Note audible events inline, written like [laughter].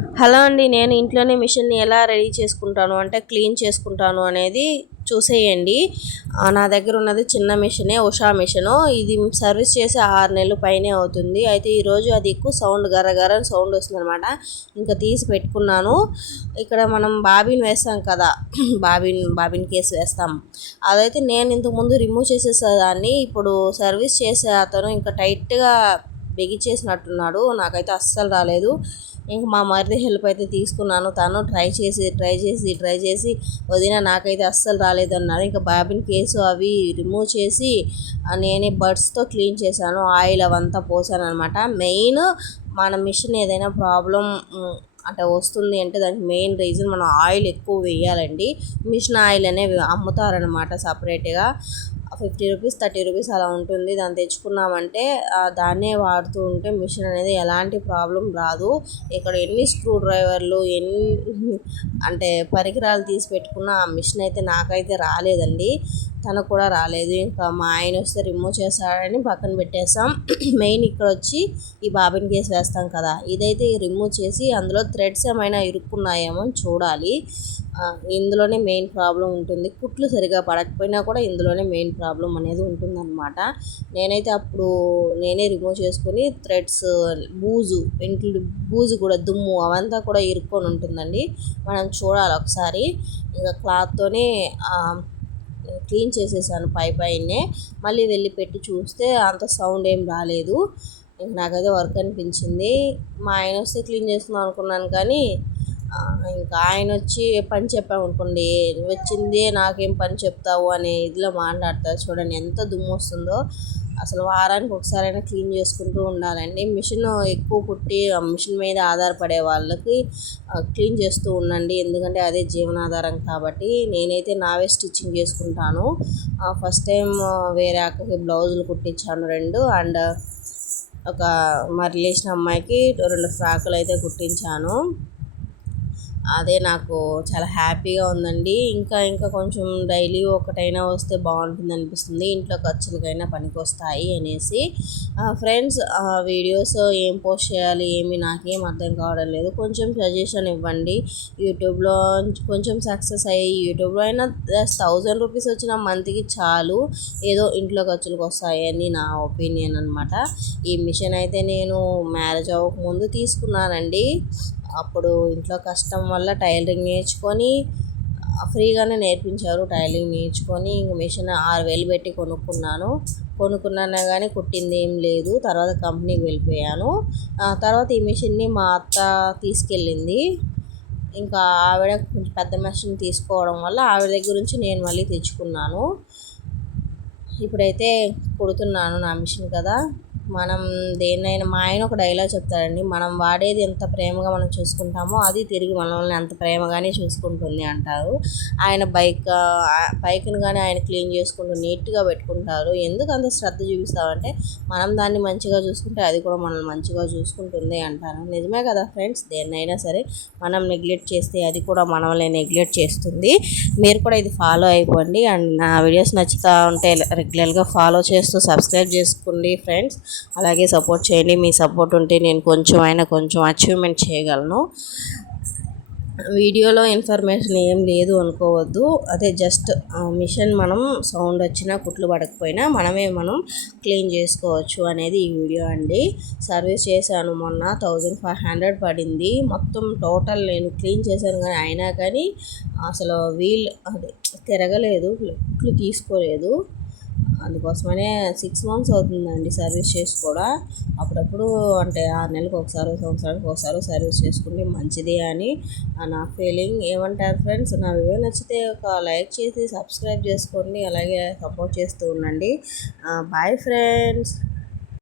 Hello అండి నేను ఇంట్లోనే మిషన్ని ఎలా రెడీ చేసుకుంటాను? అంటే క్లీన్ చేసుకుంటాను అనేది చూసేయండి. నా దగ్గర ఉన్నది చిన్న మిషనే ఉషా మిషను. ఇది సర్వీస్ చేసి ఆరు నెలలు పైనే అవుతుంది. అయితే ఈరోజు అది ఎక్కువ సౌండ్ గరగర సౌండ్ వస్తుంది అనమాట ఇంకా తీసి పెట్టుకున్నాను. ఇక్కడ మనం బాబిన్ వేస్తాం కదా. [clears throat] బాబిన్ బాబిన్ కేసు వేస్తాం. అదైతే నేను ఇంతకుముందు రిమూవ్ చేసేసేదాన్ని. ఇప్పుడు సర్వీస్ చేసే అతను ఇంకా టైట్గా బిగించేసినట్టున్నాడు. నాకైతే అస్సలు రాలేదు. ఇంక మా మరిది హెల్ప్ అయితే తీసుకున్నాను. తను ట్రై చేసి ట్రై చేసి ట్రై చేసి వదిన నాకైతే అస్సలు రాలేదు అన్నారు ఇంకా బాబిన్ కేసు అవి రిమూవ్ చేసి నేనే బడ్స్తో క్లీన్ చేశాను. ఆయిల్ అవంతా పోసాను అనమాట మెయిన్ మన మిషన్ ఏదైనా ప్రాబ్లం అంటే వస్తుంది అంటే దానికి మెయిన్ రీజన్ మనం ఆయిల్ ఎక్కువ వేయాలండి. మిషన్ ఆయిల్ అనేవి అమ్ముతారనమాట సపరేట్గా. ఫిఫ్టీ రూపీస్ థర్టీ రూపీస్ అలా ఉంటుంది. దాన్ని తెచ్చుకున్నామంటే దాన్నే వాడుతూ ఉంటే మిషన్ అనేది ఎలాంటి ప్రాబ్లం రాదు. ఇక్కడ ఎన్ని స్క్రూ డ్రైవర్లు ఎన్ని [laughs] అంటే పరికరాలు తీసి పెట్టుకున్న ఆ మిషన్ అయితే నాకైతే రాలేదండి. తనకు కూడా రాలేదు. ఇంకా మా ఆయన వస్తే రిమూవ్ చేస్తాడని పక్కన పెట్టేసాం [clears throat] మెయిన్ ఇక్కడ వచ్చి ఈ బాబిన్ కేస్ వేస్తాం కదా. ఇదైతే రిమూవ్ చేసి అందులో థ్రెడ్స్ ఏమైనా ఇరుక్కున్నాయేమో చూడాలి. ఇందులోనే మెయిన్ ప్రాబ్లం ఉంటుంది. కుట్లు సరిగా పడకపోయినా కూడా ఇందులోనే మెయిన్ ప్రాబ్లం అనేది ఉంటుందన్నమాట. నేనైతే అప్పుడు నేనే రిమూవ్ చేసుకొని థ్రెడ్స్ బూజు ఇంట్లో బూజు కూడా దుమ్ము అవంతా కూడా ఇరుక్కొని ఉంటుందండి. మనం చూడాలి ఒకసారి. ఇంకా క్లాత్తోనే క్లీన్ చేసేసాను పై పైనే. మళ్ళీ వెళ్ళి పెట్టి చూస్తే అంత సౌండ్ ఏం రాలేదు. నాకైతే వర్క్ అనిపించింది. మా ఆయన వస్తే క్లీన్ చేస్తున్నాం అనుకున్నాను కానీ ఇంకా ఆయన వచ్చి పని చెప్పాము అనుకోండి వచ్చింది నాకేం పని చెప్తావు అనే ఇదిలో మాట్లాడతారు చూడండి ఎంత దుమ్ము వస్తుందో. అసలు వారానికి ఒకసారైనా క్లీన్ చేసుకుంటూ ఉండాలండి. మిషన్ ఎక్కువ కుట్టి ఆ మిషన్ మీద ఆధారపడే వాళ్ళకి క్లీన్ చేస్తూ ఉండండి. ఎందుకంటే అదే జీవనాధారం కాబట్టి నేనైతే నావే స్టిచ్చింగ్ చేసుకుంటాను. ఫస్ట్ టైం వేరే అక్కకి బ్లౌజులు కుట్టించాను రెండు. అండ్ ఒక మా రిలేషన్ అమ్మాయికి రెండు ఫ్రాకులు అయితే కుట్టించాను. అదే నాకు చాలా హ్యాపీగా ఉందండి. ఇంకా ఇంకా కొంచెం డైలీ ఒకటైనా వస్తే బాగుంటుంది అనిపిస్తుంది. ఇంట్లో ఖర్చులకైనా పనికొస్తాయి అనేసి. ఫ్రెండ్స్ వీడియోస్ ఏం పోస్ట్ చేయాలి ఏమి నాకేం అర్థం కావడం లేదు. కొంచెం సజెషన్ ఇవ్వండి. యూట్యూబ్లో కొంచెం సక్సెస్ అయ్యి యూట్యూబ్లో అయినా థౌజండ్ రూపీస్ వచ్చిన మంత్కి చాలు. ఏదో ఇంట్లో ఖర్చులకు వస్తాయి అని నా ఒపీనియన్ అనమాట ఈ మిషన్ అయితే నేను మ్యారేజ్ అవ్వకముందు తీసుకున్నానండి. అప్పుడు ఇంట్లో కష్టం వల్ల టైలరింగ్ నేర్చుకొని ఫ్రీగానే నేర్పించారు టైలరింగ్ నేర్చుకొని. ఇంక మిషన్ ఆరు వేలు పెట్టి కొనుక్కున్నాను. కొనుక్కున్నాను కానీ కుట్టింది ఏం లేదు. తర్వాత కంపెనీకి వెళ్ళిపోయాను. తర్వాత ఈ మిషన్ని మా అత్త తీసుకెళ్ళింది. ఇంకా ఆవిడ కొంచెం పెద్ద మెషిన్ తీసుకోవడం వల్ల ఆవిడ దగ్గర నుంచి నేను మళ్ళీ తెచ్చుకున్నాను. ఇప్పుడైతే కుడుతున్నాను నా మిషన్ కదా. మనం దేన్నైనా మా ఆయన ఒక డైలాగ్ చెప్తాడండి మనం వాడేది ఎంత ప్రేమగా మనం చూసుకుంటామో అది తిరిగి మనల్ని అంత ప్రేమగానే చూసుకుంటుంది అంటారు. ఆయన బైక్ బైక్ని కానీ ఆయన క్లీన్ చేసుకుంటూ నీట్గా పెట్టుకుంటారు. ఎందుకు అంత శ్రద్ధ చూపిస్తామంటే మనం దాన్ని మంచిగా చూసుకుంటే అది కూడా మనల్ని మంచిగా చూసుకుంటుంది అంటారు. నిజమే కదా ఫ్రెండ్స్? దేన్నైనా సరే మనం నెగ్లెక్ట్ చేస్తే అది కూడా మనల్ని నెగ్లెక్ట్ చేస్తుంది. మీరు కూడా ఇది ఫాలో అయిపోండి. అండ్ నా వీడియోస్ నచ్చుతూ ఉంటే రెగ్యులర్గా ఫాలో చేస్తూ సబ్స్క్రైబ్ చేసుకోండి ఫ్రెండ్స్. అలాగే సపోర్ట్ చేయండి. మీ సపోర్ట్ ఉంటే నేను కొంచెం అయినా కొంచెం అచీవ్మెంట్ చేయగలను. వీడియోలో ఇన్ఫర్మేషన్ ఏం లేదు అనుకోవద్దు. అదే జస్ట్ మిషన్ మనం సౌండ్ వచ్చినా కుట్లు పడకపోయినా మనమే మనం క్లీన్ చేసుకోవచ్చు అనేది ఈ వీడియో అండి. సర్వీస్ చేశాను మొన్న థౌజండ్ ఫైవ్ హండ్రెడ్ పడింది. మొత్తం టోటల్ నేను క్లీన్ చేశాను కానీ అయినా కానీ అసలు వీల్ అదే తిరగలేదు. కుట్లు తీసుకోలేదు. అందుకోసమనే సిక్స్ మంత్స్ అవుతుందండి సర్వీస్ చేసి కూడా. అప్పుడప్పుడు అంటే ఆరు నెలలకు ఒకసారి సంవత్సరానికి ఒకసారి సర్వీస్ చేసుకుంటే మంచిది అని నా ఫీలింగ్ ఏమంటారు ఫ్రెండ్స్ నా వీడియో నచ్చితే ఒక లైక్ చేసి సబ్స్క్రైబ్ చేసుకోండి. అలాగే సపోర్ట్ చేస్తూ ఉండండి. Bye friends